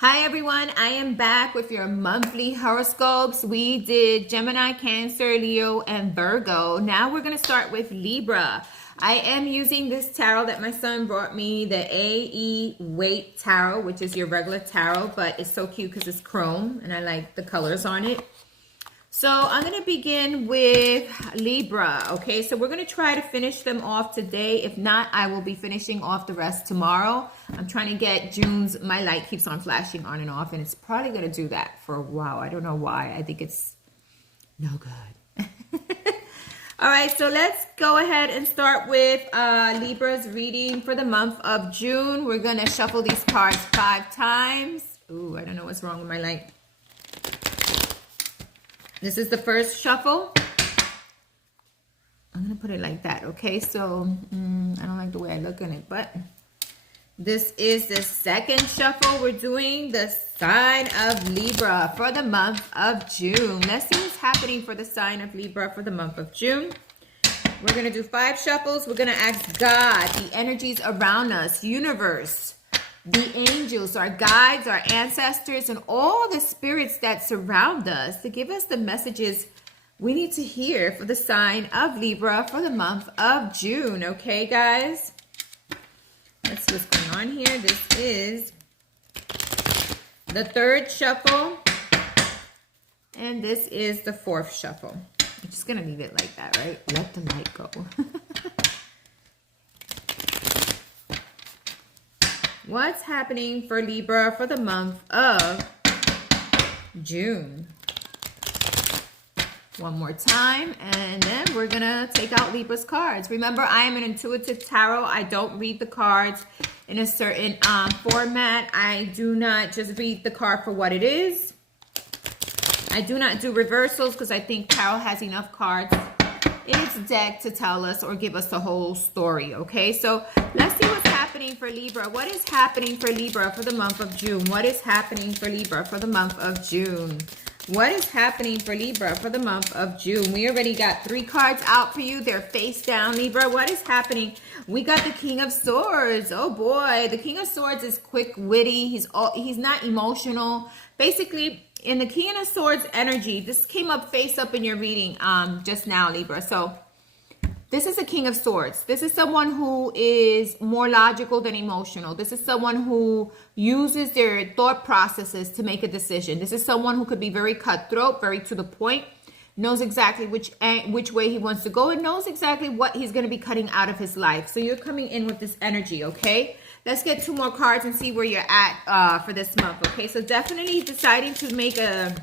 Hi everyone, I am back with your monthly horoscopes. We did Gemini, Cancer, Leo, and Virgo. Now we're going to start with Libra. I am using this tarot that my son brought me, the AE Weight Tarot, which is your regular tarot, but it's so cute because it's chrome and I like the colors on it. So I'm going to begin with Libra, okay? So we're going to try to finish them off today. If not, I will be finishing off the rest tomorrow. I'm trying to get June's, my light keeps on flashing on and off, and it's probably going to do that for a while. I don't know why. I think it's no good. All right, so let's go ahead and start with Libra's reading for the month of June. We're going to shuffle these cards 5 times. Ooh, I don't know what's wrong with my light. This is the first shuffle. I'm going to put it like that, okay? So, I don't like the way I look in it, but this is the second shuffle. We're doing the sign of Libra for the month of June. Let's see what's happening for the sign of Libra for the month of June. We're going to do 5 shuffles. We're going to ask God, the energies around us, universe, the angels, our guides, our ancestors, and all the spirits that surround us to give us the messages we need to hear for the sign of Libra for the month of June. Okay, guys? Let's see what's going on here. This is the 3rd shuffle, and this is the 4th shuffle. I'm just going to leave it like that, right? Let the light go. What's happening for Libra for the month of June? One more time, and then we're going to take out Libra's cards. Remember, I am an intuitive tarot. I don't read the cards in a certain format. I do not just read the card for what it is. I do not do reversals because I think tarot has enough cards in its deck to tell us or give us the whole story, okay? So let's see what's happening for Libra. What is happening for Libra for the month of June? What is happening for Libra for the month of June? What is happening for Libra for the month of June? We already got 3 cards out for you. They're face down, Libra. What is happening? We got the King of Swords. Oh boy, the King of Swords is quick, witty. He's not emotional. Basically, in the King of Swords energy, this came up face up in your reading just now, Libra. So this is a King of Swords. This is someone who is more logical than emotional. This is someone who uses their thought processes to make a decision. This is someone who could be very cutthroat, very to the point, knows exactly which way he wants to go, and knows exactly what he's going to be cutting out of his life. So you're coming in with this energy, okay? Let's get 2 more cards and see where you're at for this month, okay? So definitely deciding to make a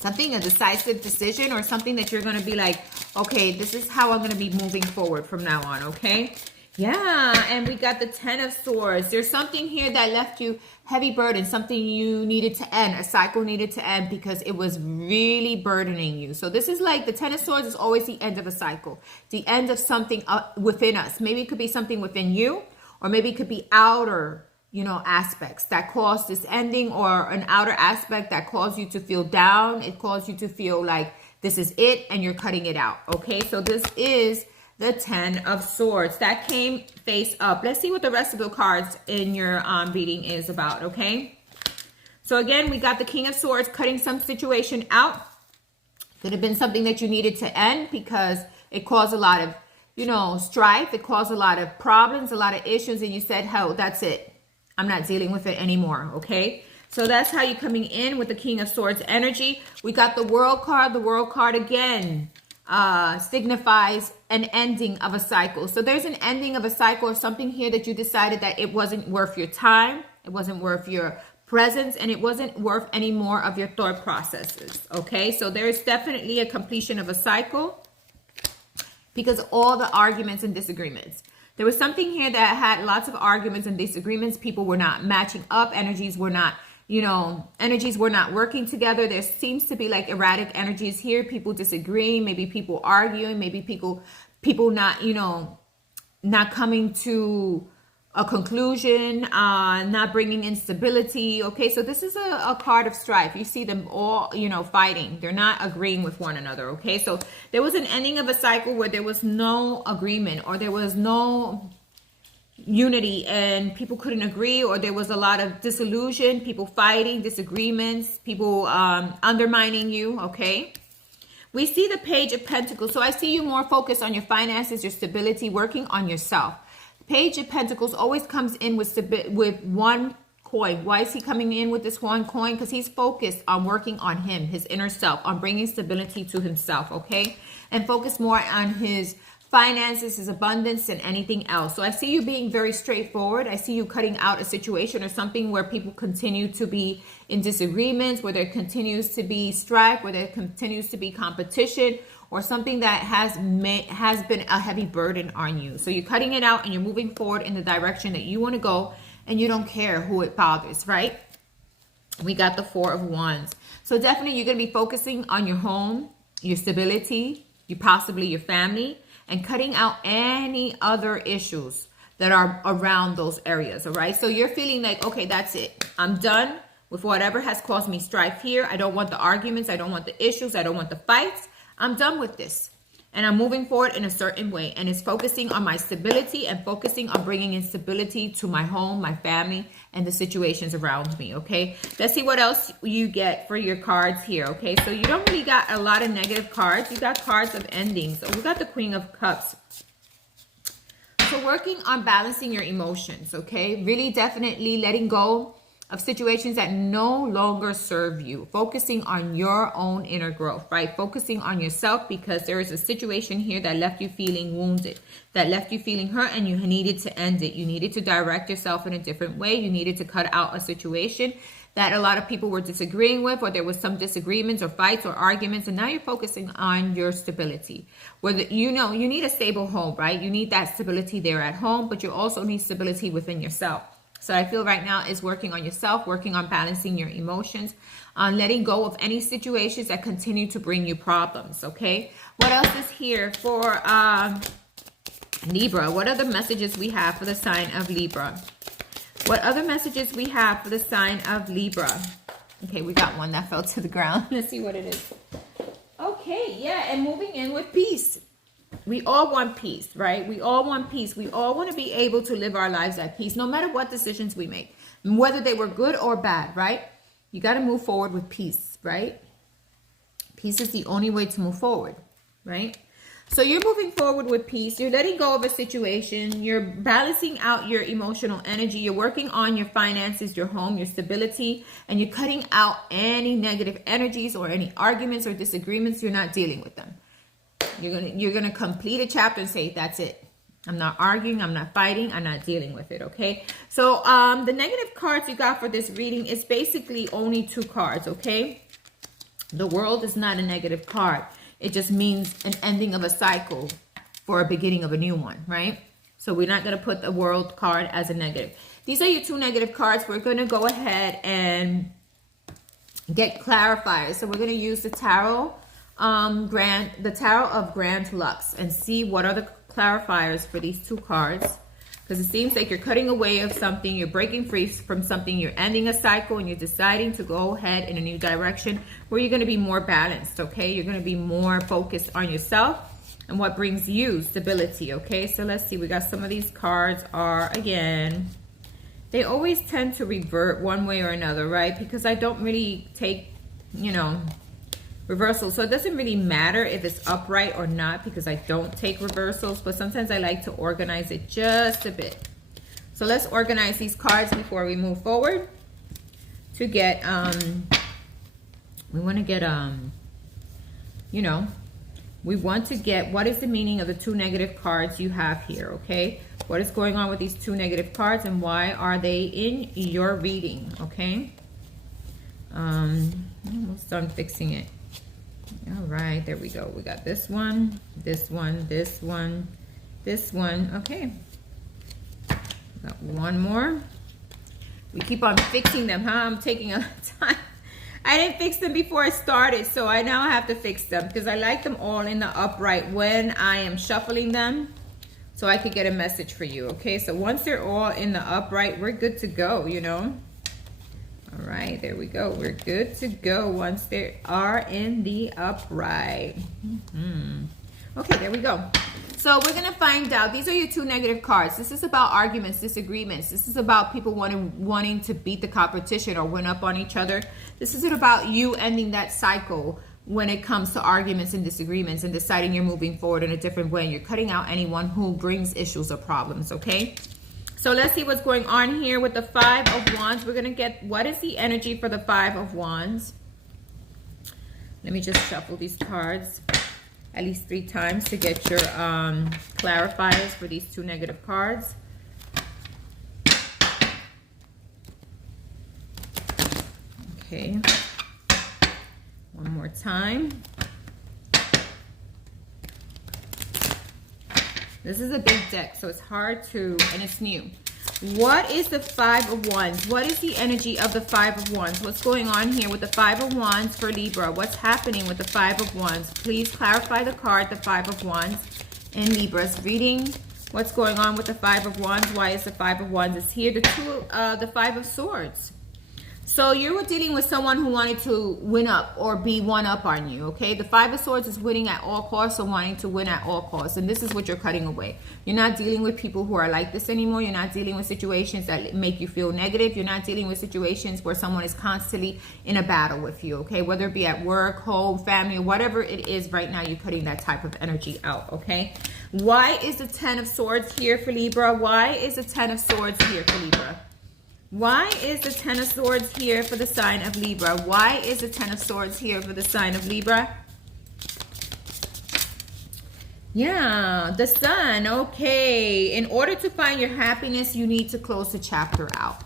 decisive decision, or something that you're going to be like, okay, this is how I'm going to be moving forward from now on, okay? Yeah, and we got the 10 of Swords. There's something here that left you heavy burden, something you needed to end, a cycle needed to end because it was really burdening you. So this is like the 10 of Swords is always the end of a cycle, the end of something within us. Maybe it could be something within you, or maybe it could be outer, aspects that cause this ending, or an outer aspect that caused you to feel down. It caused you to feel like this is it and you're cutting it out. Okay, so this is the 10 of Swords. That came face up. Let's see what the rest of the cards in your reading is about, okay? So again, we got the King of Swords cutting some situation out. Could have been something that you needed to end because it caused a lot of, strife. It caused a lot of problems, a lot of issues, and you said, hell, that's it. I'm not dealing with it anymore, okay? So that's how you're coming in with the King of Swords energy. We got the World card. The World card again signifies an ending of a cycle. So there's an ending of a cycle, or something here that you decided that it wasn't worth your time. It wasn't worth your presence, and it wasn't worth any more of your thought processes, okay? So there's definitely a completion of a cycle because of all the arguments and disagreements. There was something here that had lots of arguments and disagreements. People were not matching up. Energies were not, energies were not working together. There seems to be like erratic energies here. People disagreeing, maybe people arguing, maybe people not, not coming to a conclusion, not bringing in stability. Okay, so this is a card of strife. You see them all, fighting. They're not agreeing with one another. Okay, so there was an ending of a cycle where there was no agreement, or there was no, unity and people couldn't agree, or there was a lot of disillusion, people fighting, disagreements, people undermining you, okay? We see the Page of Pentacles. So I see you more focused on your finances, your stability, working on yourself. Page of Pentacles always comes in with one coin. Why is he coming in with this one coin? Because he's focused on working on him, his inner self, on bringing stability to himself, okay? And focus more on his finances, his abundance, than anything else. So I see you being very straightforward. I see you cutting out a situation or something where people continue to be in disagreements, where there continues to be strife, where there continues to be competition, or something that has been a heavy burden on you. So you're cutting it out and you're moving forward in the direction that you want to go, and you don't care who it bothers, right? We got the Four of Wands. So definitely you're going to be focusing on your home, your stability, possibly your family, and cutting out any other issues that are around those areas, all right? So you're feeling like, okay, that's it. I'm done with whatever has caused me strife here. I don't want the arguments. I don't want the issues. I don't want the fights. I'm done with this. And I'm moving forward in a certain way. And it's focusing on my stability and focusing on bringing in stability to my home, my family, and the situations around me, okay? Let's see what else you get for your cards here, okay? So you don't really got a lot of negative cards. You got cards of endings. So we got the Queen of Cups. So working on balancing your emotions, okay? Really definitely letting go of situations that no longer serve you, focusing on your own inner growth, right? Focusing on yourself, because there is a situation here that left you feeling wounded, that left you feeling hurt, and you needed to end it. You needed to direct yourself in a different way. You needed to cut out a situation that a lot of people were disagreeing with, or there was some disagreements or fights or arguments, and now you're focusing on your stability. Whether you need a stable home, right? You need that stability there at home, but you also need stability within yourself. So I feel right now is working on yourself, working on balancing your emotions, on letting go of any situations that continue to bring you problems, okay? What else is here for Libra? What other messages we have for the sign of Libra? What other messages we have for the sign of Libra? Okay, we got one that fell to the ground. Let's see what it is. Okay, yeah, and moving in with peace. We all want peace, right? We all want peace. We all want to be able to live our lives at peace, no matter what decisions we make, whether they were good or bad, right? You got to move forward with peace, right? Peace is the only way to move forward, right? So you're moving forward with peace. You're letting go of a situation. You're balancing out your emotional energy. You're working on your finances, your home, your stability, and you're cutting out any negative energies or any arguments or disagreements. You're not dealing with them. You're gonna complete a chapter and say, that's it. I'm not arguing, I'm not fighting, I'm not dealing with it, okay? So the negative cards you got for this reading is basically only 2 cards, okay? The World is not a negative card. It just means an ending of a cycle for a beginning of a new one, right? So we're not gonna put the World card as a negative. These are your 2 negative cards. We're gonna go ahead and get clarifiers. So we're gonna use the Tarot Tarot of Grand Lux, and see what are the clarifiers for these 2 cards, because it seems like you're cutting away of something, you're breaking free from something, you're ending a cycle, and you're deciding to go ahead in a new direction where you're going to be more balanced, okay? You're going to be more focused on yourself and what brings you stability, okay? So let's see, we got some of these cards are, again, they always tend to revert one way or another, right? Because I don't really take, reversals. So it doesn't really matter if it's upright or not, because I don't take reversals, but sometimes I like to organize it just a bit. So let's organize these cards before we move forward to get, we want to get, we want to get, what is the meaning of the 2 negative cards you have here, okay? What is going on with these 2 negative cards, and why are they in your reading, okay? I'm almost done fixing it. All right, there we go. We got this one, this one, this one, this one. Okay. Got one more. We keep on fixing them, huh? I'm taking a time. I didn't fix them before I started, so I now have to fix them because I like them all in the upright when I am shuffling them, so I could get a message for you, okay? So once they're all in the upright, we're good to go, All right, there we go. We're good to go once they are in the upright. Okay, there we go. So we're going to find out. These are your two negative cards. This is about arguments, disagreements. This is about people wanting to beat the competition or win up on each other. This is about you ending that cycle when it comes to arguments and disagreements and deciding you're moving forward in a different way. You're cutting out anyone who brings issues or problems, okay? So let's see what's going on here with the Five of Wands. We're going to get, what is the energy for the Five of Wands? Let me just shuffle these cards at least 3 times to get your clarifiers for these two negative cards. Okay. One more time. This is a big deck, so it's hard to, and it's new. What is the Five of Wands? What is the energy of the Five of Wands? What's going on here with the Five of Wands for Libra? What's happening with the Five of Wands? Please clarify the card, the Five of Wands in Libra's reading. What's going on with the Five of Wands? Why is the Five of Wands is here? The Five of Swords. So you were dealing with someone who wanted to win up or be one up on you, okay? The Five of Swords is winning at all costs or wanting to win at all costs. And this is what you're cutting away. You're not dealing with people who are like this anymore. You're not dealing with situations that make you feel negative. You're not dealing with situations where someone is constantly in a battle with you, okay? Whether it be at work, home, family, whatever it is right now, you're cutting that type of energy out, okay? Why is the Ten of Swords here for Libra? Why is the Ten of Swords here for Libra? Why is the Ten of Swords here for the sign of Libra? Why is the Ten of Swords here for the sign of Libra? Yeah, the Sun. Okay. In order to find your happiness, you need to close the chapter out.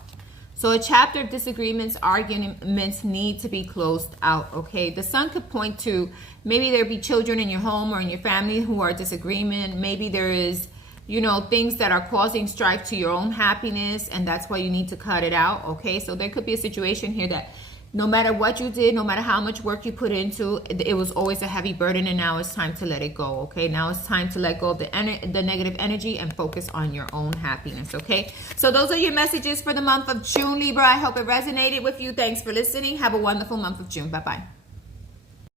So a chapter of disagreements, arguments need to be closed out, okay? The Sun could point to maybe there be children in your home or in your family who are disagreement. Maybe there is, you know, things that are causing strife to your own happiness, and that's why you need to cut it out, okay? So there could be a situation here that no matter what you did, no matter how much work you put into, it was always a heavy burden, and now it's time to let it go, okay? Now it's time to let go of the negative energy and focus on your own happiness, okay? So those are your messages for the month of June, Libra. I hope it resonated with you. Thanks for listening. Have a wonderful month of June. Bye-bye.